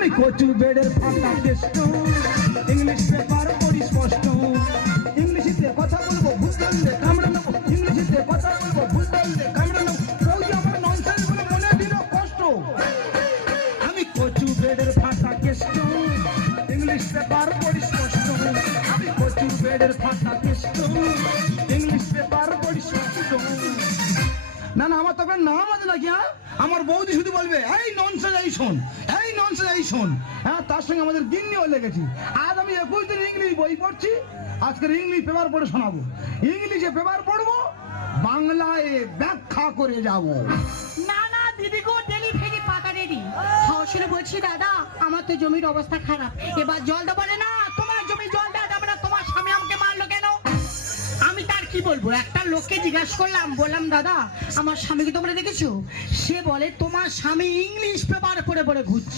আমি কচু বেডের ফাঁকা কেষ্ট, ইংলিশ পেপার পড়ি স্পষ্ট। ইংলিশে কথা বলবো ভুল ধরলে কামড়ে নেবো, ইংলিশে কথা বলবো ভুল ধরলে কামড়ে নেবো। বৌদি আমার ননসেন্স বলে মনে দিল কষ্ট। আমি কচু বেডের ফাঁকা কেষ্ট, ইংলিশ পেপার পড়ি স্পষ্ট। আমি কচু বেডের ফাঁকা কেষ্ট, ইংলিশ পেপার পড়ি স্পষ্ট। না না, আমার তো আপনার নাম আছে নাকি? হ্যাঁ, আমার বৌদি শুধু বলবে এই ননসেন্স এই শোন, এই ননসেন্স এই শোন। হ্যাঁ, তার সঙ্গে আমাদের গিন্নিও লেগেছি। আজ আমি 21 দিন ইংলিশ বই পড়ছি, আজকের ইংলিশ পেপার পড়ে শোনাবো। ইংলিশে পেপার পড়বো, বাংলায় ব্যাখ্যা করে যাব। না না দিদি গো, ডেলি ফেরি পাতা রেডি। হাউসে বলছি দাদা, আমার তো জমির অবস্থা খারাপ, এবার জল দেবো না। তোমার জমি জল দেওয়া যাবে না, তোমার স্বামী আমাকে মারলো কেন? আমি তার কি বলবো? একটা লোককে জিজ্ঞাসা করলাম, বললাম দাদা আমার স্বামীকে তোমরা দেখেছো? সে বলে তোমার স্বামী ইংলিশ পেপার পড়ে পড়ে ঘুরছে।